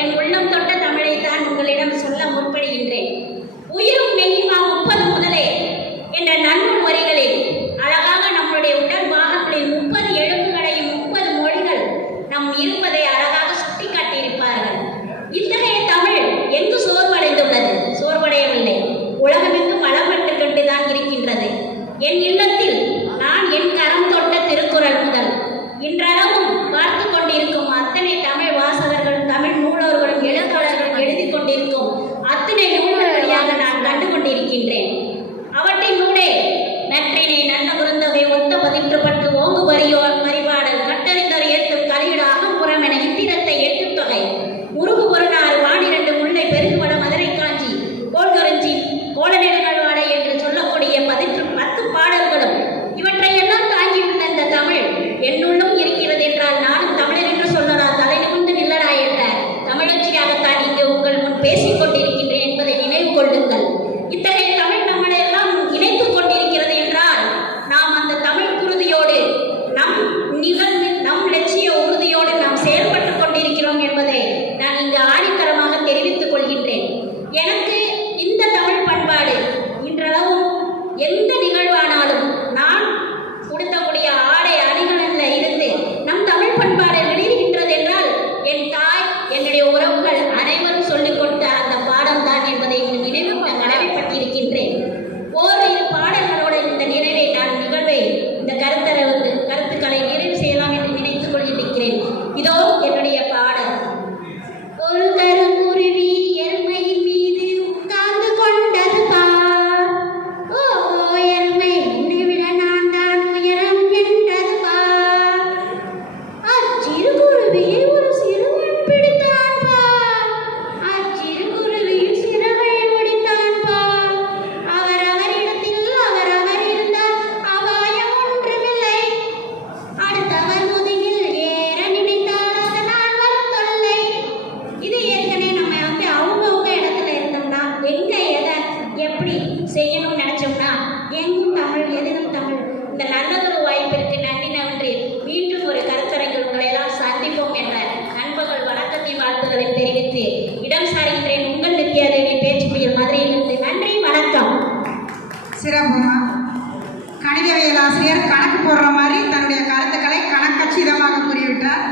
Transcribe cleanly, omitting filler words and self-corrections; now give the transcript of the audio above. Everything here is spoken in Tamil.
என் உள்ளம் தொட்ட தமிழைத்தான் உங்களிடம் சொல்ல முற்படுகின்றேன். உயிரும் மெய்யுமா 30 முதலே என்ற நன்னூல் வரிகளில் அழகாக நம்முடைய உடல் பாகங்களில் 30 எழுத்துக்களையும் 30 மொழிகள் நம் இருப்பதை அழகாக சுட்டி காட்டியிருப்பார்கள். இத்தகைய தமிழ் எங்கு சோர்வடைந்துள்ளது? சோர்வடையவில்லை. உலகமெங்கும் வளம் பெற்று கொண்டுதான் இருக்கின்றது. என் இல்லத்தில் நான் என் கரம் தொட்ட திருக்குறள் முதல் இன்றளவும் பார்த்து கொண்டிருக்கும் அத்தனை தமிழ் வாசகர்களும் தமிழ் நூலர்களும் எழுத்தாளர்களும் எழுதி கொண்டிருக்கும் அத்தனை நூல்கள் வழியாக நான் கண்டு கொண்டிருக்கின்றேன். அவற்றின் நூலே நற்றினை நல்ல குறுந்தொகை ஒத்த பதிற்றுப்பட்டு ஓங்கு வரியோ மறிபாடல் கட்டறிந்தர் ஏற்றும் கலியிட அகம்புறம் என இத்திரத்தை எட்டு தொகை முருகு பொருளாறு வானிரண்டு முல்லை பெருகுவட மதுரை காஞ்சி கோள்கொறிஞ்சி கோலநெடுங்கல்வாடை என்று சொல்லக்கூடிய 10 பாடல்களும் இவற்றையெல்லாம் தாங்கியுள்ள இந்த தமிழ் என்னுள்ளும் இருக்கிறது என்றால் நானும் தமிழர் என்று சொல்லலா, தலை நிமிர்ந்து நில்லடா என்ற தமிழச்சியாகத்தான் இங்கு உங்கள் முன் பேசிக் கொண்டிருக்கின்றேன் என்பதை நினைவு கொள்ளுங்கள். இத்தகைய தமிழ் நம்மளை எல்லாம் இணைத்துக் கொண்டிருக்கிறது என்றால் நாம் அந்த தமிழ் குருதியோடு நம் நிகழ்வு நம் லட்சிய உறுதியோடு நாம் செயல்பட்டு கொண்டிருக்கிறோம் என்பதை நான் இங்கு ஆணித்தரமாக தெரிவித்துக் கொள்கின்றேன். எனக்கு இந்த தமிழ் பண்பாடு இன்றளவும் எந்த நிகழ்வானாலும் நான் உடுத்தக்கூடிய ஆடை அணிகளில் இருந்து நம் தமிழ் பண்பாடு வெளியிடுகின்றது என்றால் என் தாய் என்னுடைய உறவுகள் அனைவரும் சொல்லிக் கொடுத்த அந்த பாடம் தான் என்பதை இந்த நினைவு கடமைப்பட்டிருக்கின்றேன். ஓரிரு பாடல்களோடு இந்த நினைவை நான் நிகழ்வை இந்த கருத்துக்களை நிறைவு செய்யலாம் என்று நினைத்துக் கொண்டிருக்கிறேன். இதோ என்னுடைய பாடல். ஒரு கருங்குருவி எருமையின் மீது உட்கார்ந்து கொண்டது பார். ஓ எருமை என்னை விட நான் தான் உயரம் என்றது பார். அச்சிறு குருவியை ஒரு சிறுவன் பிடித்தான் பார். அச்சிறு குருவியின் சிறகை ஒடித்தான் பார். அவரிடத்தில் அவர் இருந்தால் அபாயம் ஒன்றுமில்லை. அடுத்தவர் முதுகில் ஏற நினைத்தால் அதனால் வரும் தொல்லை. இது ஏற்கனவே நம்ம அவங்கவுங்க இடத்துல இருந்தோம்னா எங்க எதை எப்படி செய்யணும்னு நினைச்சோம்னா எங்கும் தமிழ் எதிலும் தமிழ். இந்த நல்லதொரு வாய்ப்பிற்கு நன்றி நன்றி. மீண்டும் ஒரு கருத்தரங்கில் உங்களை எல்லாம் சந்திப்போம் என்ற நண்பர்கள் வணக்கத்தின் வாழ்த்துக்களை தெரிவித்து இடம் சாருகின்றேன். உங்கள் நித்யாதேவி பேச்சு புயல் மதுரையிலிருந்து. நன்றி, வணக்கம். சிறப்புமா. கணிதவியல் ஆசிரியர் கணக்கு போடுற மாதிரி தன்னுடைய கருத்துக்களை கணக்கச்சிதமாக கூறிவிட்டார்.